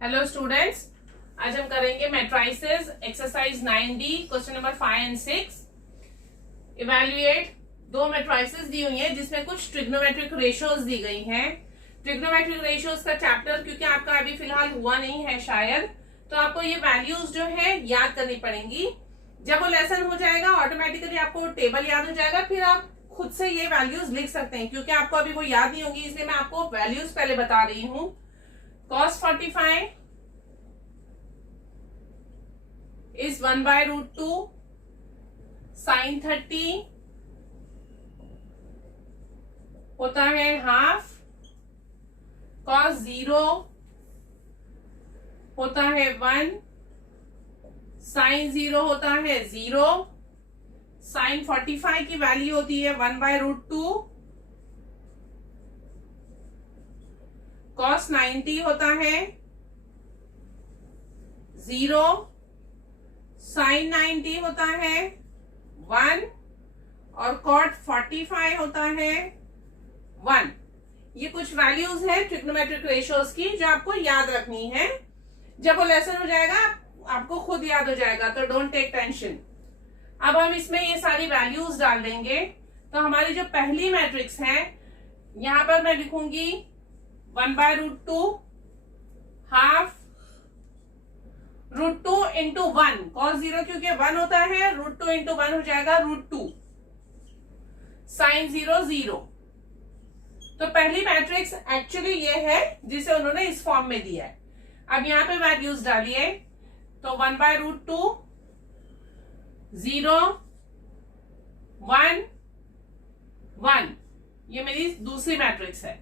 Hello students, आज हम करेंगे matrices exercise 9D question number 5 and 6। Evaluate दो मैट्राइसेस दी हुई है जिसमें कुछ ट्रिग्नोमेट्रिक रेशियोज दी गई हैं। ट्रिग्नोमेट्रिक रेशियोज का चैप्टर क्योंकि आपका अभी फिलहाल हुआ नहीं है शायद, तो आपको ये वैल्यूज जो है याद करनी पड़ेंगी। जब वो लेसन हो जाएगा ऑटोमेटिकली आपको टेबल याद हो जाएगा, फिर आप खुद से ये वैल्यूज लिख सकते हैं। क्योंकि आपको अभी वो याद नहीं होगी इसलिए मैं आपको वैल्यूज पहले बता रही हूँ। cos 45 is 1 by root 2, sin 30 होता है हाफ, cos 0 होता है 1, sin 0 होता है 0, sin 45 की वैल्यू होती है 1 by root 2, cos 90 होता है 0, sin 90 होता है 1 और cot 45 होता है 1। ये कुछ वैल्यूज है ट्रिग्नोमेट्रिक रेशियोज की जो आपको याद रखनी है। जब वो लेसन हो जाएगा आपको खुद याद हो जाएगा, तो डोंट टेक टेंशन। अब हम इसमें ये सारी वैल्यूज डाल देंगे। तो हमारी जो पहली मैट्रिक्स है यहां पर मैं लिखूंगी 1 by root 2 half root 2 into 1, cos 0 क्योंकि 1 होता है, रूट 2 इंटू 1 हो जाएगा रूट 2, साइन 0 0। तो पहली मैट्रिक्स एक्चुअली ये है जिसे उन्होंने इस फॉर्म में दिया है। अब यहां पे वैल्यूज डालिए, तो 1 by root 2 0 1 1, ये मेरी दूसरी मैट्रिक्स है।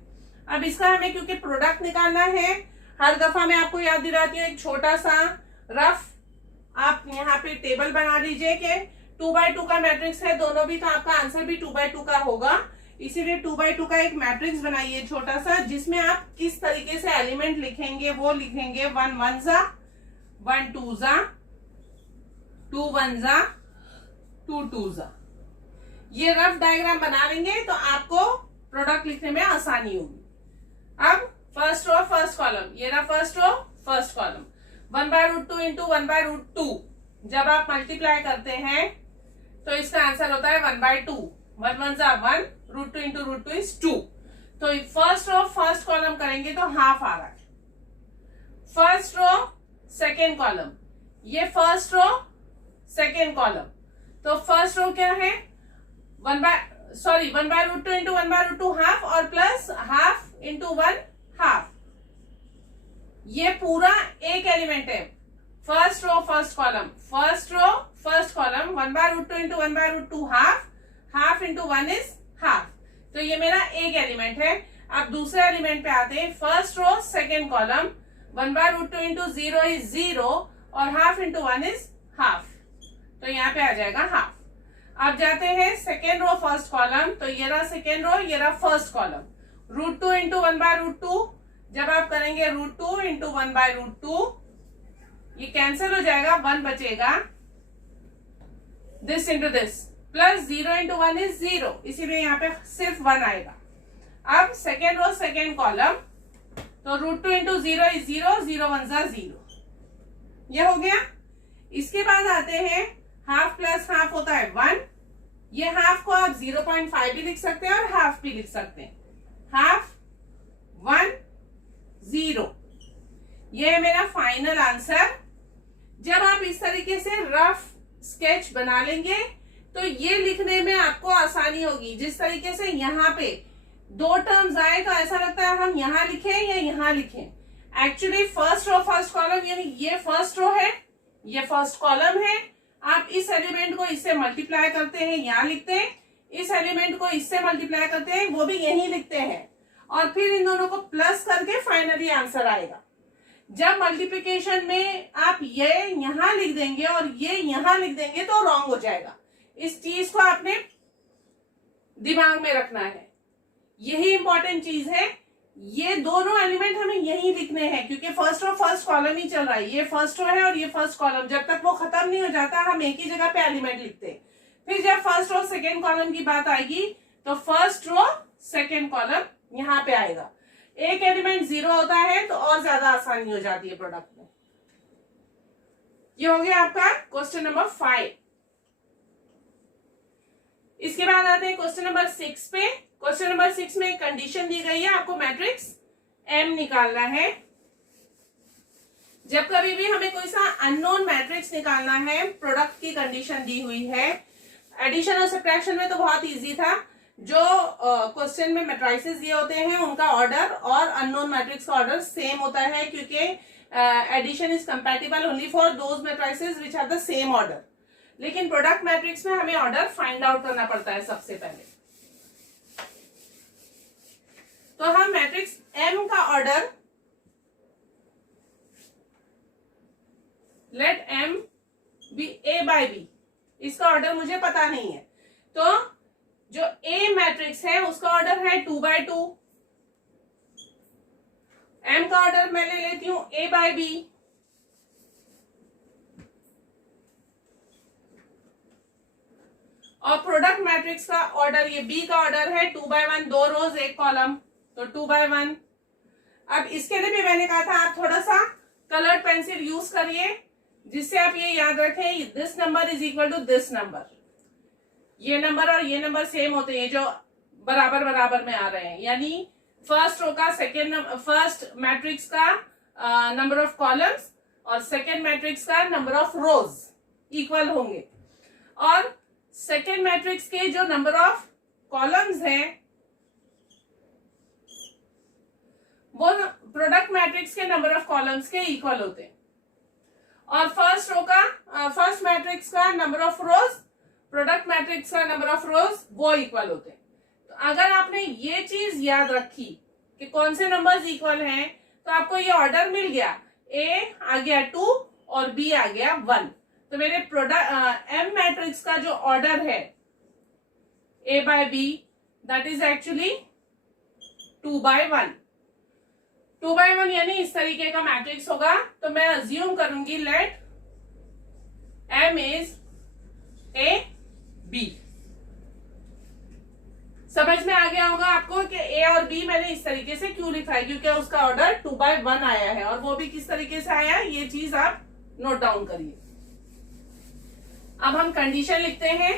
अब इसका हमें क्योंकि प्रोडक्ट निकालना है, हर दफा मैं आपको याद दिलाती हूँ एक छोटा सा रफ आप यहाँ पे टेबल बना लीजिए कि 2 by 2 का मैट्रिक्स है दोनों भी, तो आपका आंसर भी 2 by 2 का होगा। इसीलिए 2 by 2 का एक मैट्रिक्स बनाइए छोटा सा, जिसमें आप किस तरीके से एलिमेंट लिखेंगे वो लिखेंगे 1 1 जा, 1 2 जा, 2 1 जा, 2 2 जा। ये रफ डायग्राम बना लेंगे तो आपको प्रोडक्ट लिखने में आसानी होगी। अब फर्स्ट रो फर्स्ट कॉलम, ये रहा first row first column. 1 by root 2 into 1 by root 2 जब आप मल्टीप्लाई करते हैं तो इसका आंसर होता है 1 by 2, 1 1 जा 1, रूट 2 इंटू रूट 2 इज 2। तो फर्स्ट रो फर्स्ट कॉलम करेंगे तो हाफ आ रहा है। फर्स्ट रो सेकेंड कॉलम, ये फर्स्ट रो सेकेंड कॉलम, तो फर्स्ट रो क्या है 1 by root 2 into 1 by root 2 half और प्लस हाफ इंटू 1 हाफ। ये पूरा एक एलिमेंट है। First row first column, first row first column 1 by root 2 into 1 by root 2 half, half into 1 is half. तो ये मेरा एक एलिमेंट है। अब दूसरे एलिमेंट पे आते हैं। First row second column 1 by root 2 into 0 is 0 और हाफ इंटू 1 इज हाफ, तो यहाँ पे आ जाएगा हाफ। अब जाते हैं सेकेंड रो फर्स्ट कॉलम, तो ये रहा सेकेंड रो, ये रहा first column. Root 2 into 1 by root 2, जब आप करेंगे रूट 2 इंटू 1 by root 2, ये कैंसिल हो जाएगा, 1 बचेगा, this into this, plus 0 into 1 is 0, इसीलिए यहाँ पे सिर्फ 1 आएगा। अब सेकेंड रो सेकेंड कॉलम, तो रूट 2 इंटू 0 इज 0, 0 1 जा 0, ये हो गया। इसके बाद आते हैं हाफ प्लस हाफ होता है 1, ये हाफ को आप 0.5 भी लिख सकते हैं और हाफ भी लिख सकते हैं। हाफ 1 0, ये है मेरा फाइनल आंसर। जब आप इस तरीके से रफ स्केच बना लेंगे तो ये लिखने में आपको आसानी होगी। जिस तरीके से यहाँ पे दो टर्म्स आए तो ऐसा लगता है हम यहाँ लिखें या यहाँ लिखें। Actually first row first column, यानी ये फर्स्ट रो है, ये फर्स्ट कॉलम है। आप इस एलिमेंट को इससे मल्टीप्लाई करते हैं, यहाँ लिखते हैं, इस एलिमेंट को इससे मल्टीप्लाई करते हैं, वो भी यहीं लिखते हैं, और फिर इन दोनों को प्लस करके फाइनली आंसर आएगा। जब मल्टीप्लिकेशन में आप ये यहां लिख देंगे और ये यहां लिख देंगे तो रॉन्ग हो जाएगा। इस चीज को आपने दिमाग में रखना है, यही इंपॉर्टेंट चीज है। ये दोनों एलिमेंट हमें यही लिखने हैं क्योंकि फर्स्ट रो फर्स्ट कॉलम ही चल रहा है। ये फर्स्ट रो है और ये फर्स्ट कॉलम, जब तक वो खत्म नहीं हो जाता हम एक ही जगह पे एलिमेंट लिखते हैं। फिर जब फर्स्ट रो सेकेंड कॉलम की बात आएगी तो फर्स्ट रो सेकेंड कॉलम यहाँ पे आएगा। एक एलिमेंट 0 होता है तो और ज्यादा आसानी हो जाती है प्रोडक्ट में। ये हो गया आपका क्वेश्चन नंबर 5। इसके बाद आते हैं क्वेश्चन नंबर 6 पे। क्वेश्चन नंबर 6 में एक कंडीशन दी गई है, आपको मैट्रिक्स एम निकालना है। जब कभी भी हमें कोई सा अननोन मैट्रिक्स निकालना है, प्रोडक्ट की कंडीशन दी हुई है। एडिशन और सब्ट्रैक्शन में तो बहुत इजी था, जो क्वेश्चन में मैट्रिसेस दिए होते हैं उनका ऑर्डर और अननोन मैट्रिक्स का ऑर्डर सेम होता है, क्योंकि addition is compatible only for those matrices which are the same order. लेकिन प्रोडक्ट मैट्रिक्स में हमें ऑर्डर फाइंड आउट करना पड़ता है सबसे पहले। तो हम मैट्रिक्स एम का order, late M B A by B, इसका ऑर्डर मुझे पता नहीं है, तो जो ए मैट्रिक्स है उसका ऑर्डर है 2/2। एम का ऑर्डर मैं ले लेती हूं ए बाय बी। और प्रोडक्ट मैट्रिक्स का ऑर्डर, ये बी का ऑर्डर है 2/1, 2 रोज 1 कॉलम, तो 2/1। अब इसके लिए भी मैंने कहा था आप थोड़ा सा कलर्ड पेंसिल यूज करिए, जिससे आप ये याद रखें this number is equal to this number. ये नंबर और ये नंबर सेम होते हैं जो बराबर बराबर में आ रहे हैं, यानी फर्स्ट रो का फर्स्ट मैट्रिक्स का नंबर ऑफ कॉलम्स और सेकेंड मैट्रिक्स का नंबर ऑफ रोज इक्वल होंगे। और सेकेंड मैट्रिक्स के जो नंबर ऑफ कॉलम्स हैं वो प्रोडक्ट मैट्रिक्स के नंबर ऑफ कॉलम्स के इक्वल होते हैं। और फर्स्ट रो का फर्स्ट मैट्रिक्स का number of rose product matrix का नंबर ऑफ रोज वो इक्वल होते हैं। तो अगर आपने ये चीज याद रखी कि कौन से नंबर्स इक्वल हैं, तो आपको ये ऑर्डर मिल गया, ए आ गया 2 और बी आ गया 1। तो मेरे प्रोडक्ट एम मैट्रिक्स का जो ऑर्डर है A by B, that is actually 2/1। 2/1 यानी इस तरीके का मैट्रिक्स होगा। तो मैं अज्यूम करूंगी let M is A B. समझ में आ गया होगा आपको कि ए और बी मैंने इस तरीके से क्यों लिखा है, क्योंकि उसका ऑर्डर 2/1 आया है, और वो भी किस तरीके से आया है ये चीज आप नोट डाउन करिए। अब हम कंडीशन लिखते हैं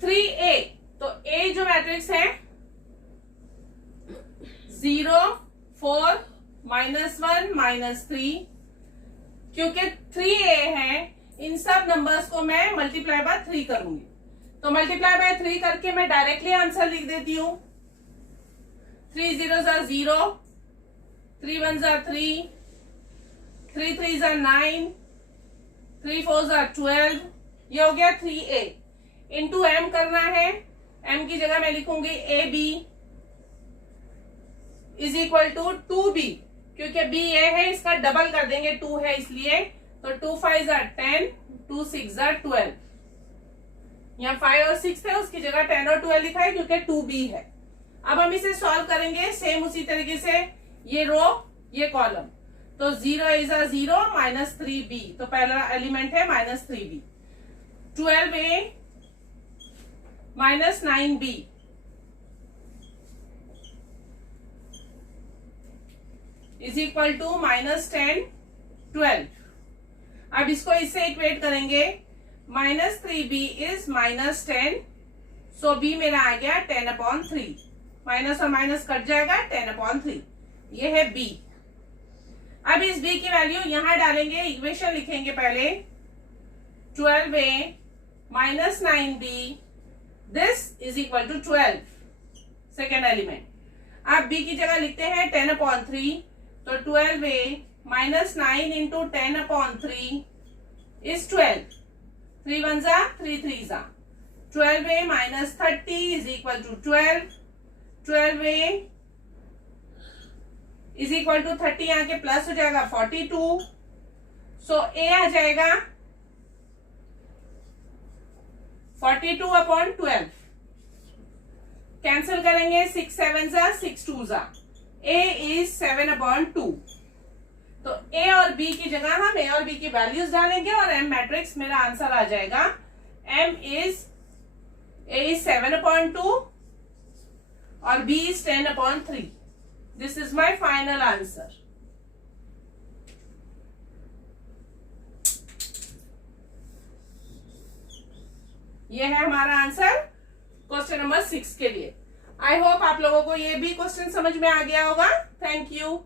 3a। तो a जो मैट्रिक्स है 0, 4, -1, -3, क्योंकि 3a है, इन सब नंबर्स को मैं मल्टीप्लाई बाय 3 करूंगी। तो मल्टीप्लाई बाय 3 करके मैं डायरेक्टली आंसर लिख देती हूं। 3 zeros are 0, 3 ones are 3, 3 threes are 9, 3 fours are 12। ये हो गया 3a। इंटू m करना है, m की जगह मैं लिखूंगी ab is equal to 2b, क्योंकि b ये है, इसका डबल कर देंगे, 2 है इसलिए। तो 2 5s are 10, 2 6s are 12। यहाँ 5 और 6 है, उसकी जगह 10 और 12 लिखा है क्योंकि 2b है। अब हम इसे सॉल्व करेंगे सेम उसी तरीके से, ये रो ये कॉलम। तो 0 is a 0 -3b, तो पहला एलिमेंट है -3b। 12a -9b is equal to -10, 12। अब इसको इससे इक्वेट करेंगे, -3b इज -10, सो b मेरा आ गया 10/3। माइनस और माइनस कट जाएगा, 10/3। ये है b। अब इस b की वैल्यू यहां डालेंगे, इक्वेशन लिखेंगे पहले 12a -9b, this is equal to 12, second element. अब b की जगह लिखते हैं 10/3, तो 12a -9 into 10/3 is 12। 3 ones are 3 3s are 12a -30 is equal to 12। 12a is equal to 30, यहाँ के प्लस हो जाएगा 42, सो a आ जाएगा 42/12। कैंसिल करेंगे, 6 7s are 6 2s are, a is 7/2। तो a और b की जगह हम a और b की वैल्यूज डालेंगे और m मैट्रिक्स मेरा आंसर आ जाएगा। a is 7/2 और b is 10/3. This is my final answer. ये है हमारा आंसर क्वेश्चन नंबर 6 के लिए. आई होप आप लोगों को ये भी क्वेश्चन समझ में आ गया होगा. Thank you.